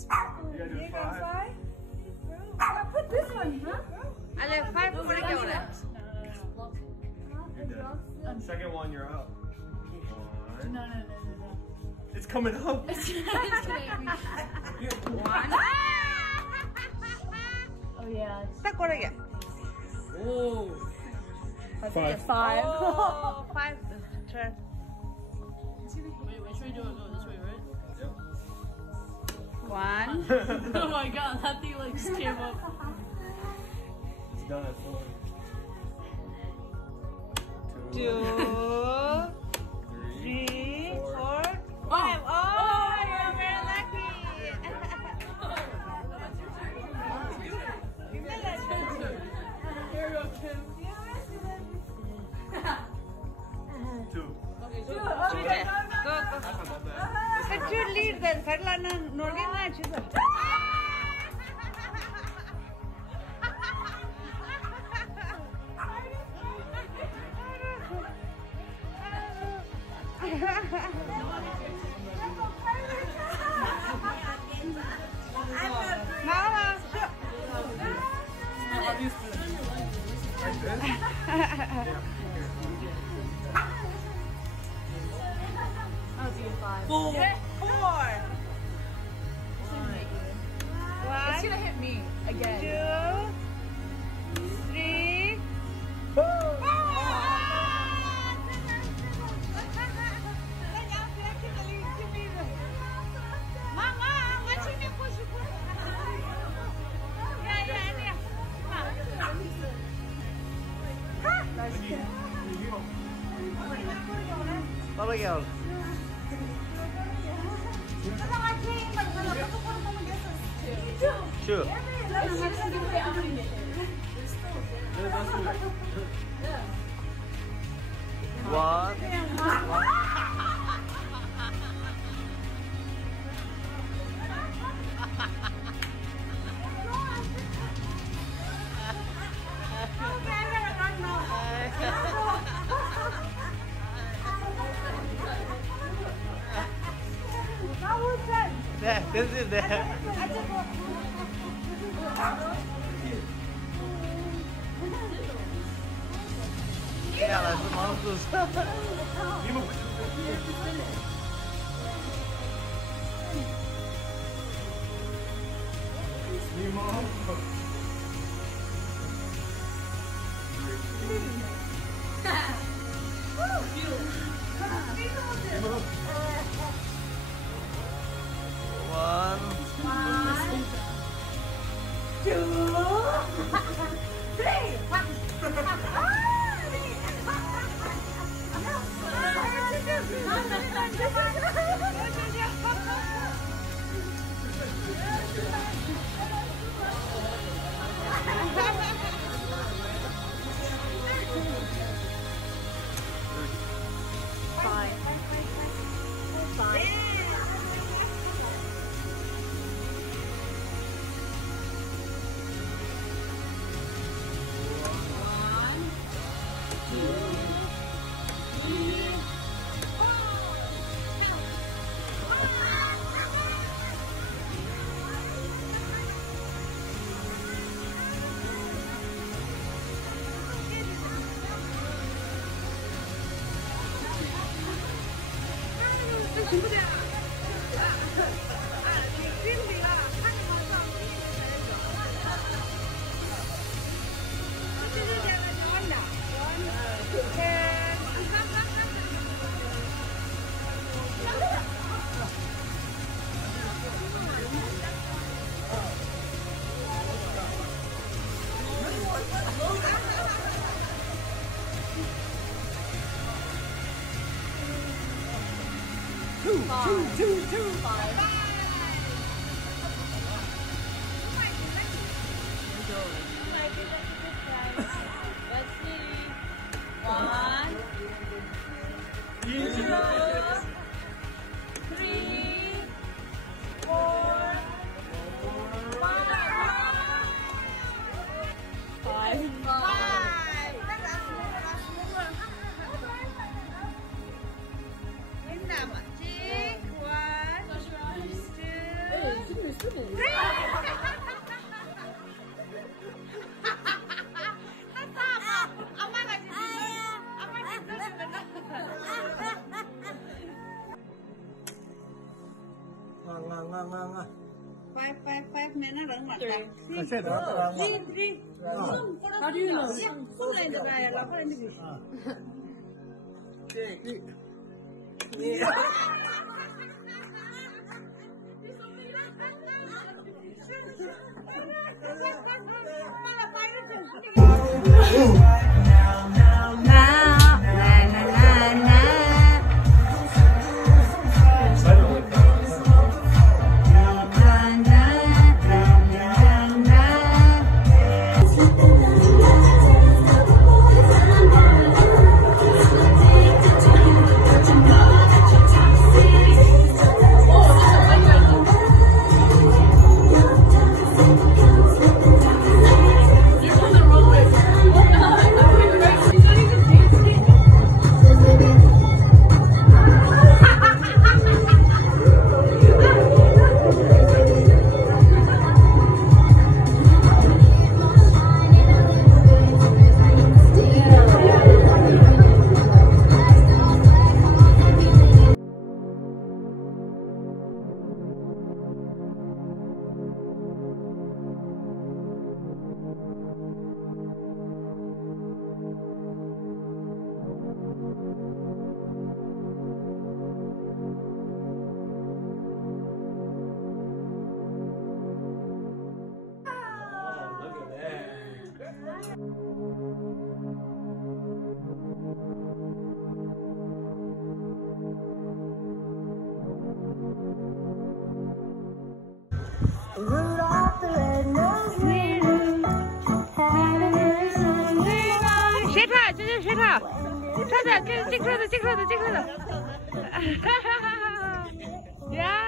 You gotta do 5. Put this one, huh? Ale 5 ko rin yun. You're done. Second one, you're up. 1. No. It's coming up. It's gonna 1. Oh yeah. Tak ko rin. Oh. 5. 5. Oh, 5. Turn. Wait, which way do I go? This way, right? Yep. 1. Oh my god, that thing like came up. It's done at 4. 2. 3. 4. 5. Oh, you're very lucky. Here we go, Kim. 2. Okay, go. That's not bad. But you lead then. Karla na Norge na choose. Mama. I'll do 5. 4. It's gonna hit me again. 2. 3. Mama, what's in your push? Baba girl. Sure. If she doesn't give away, I'm gonna get it. One. There, this is there. Yeah, that's the monsters. One. 2, 1. 5 minutes lang mata. How do you know? Kulay na kaya lang ko hindi.谁唱？这是谁唱？唱的，这个的，哈哈哈哈！呀！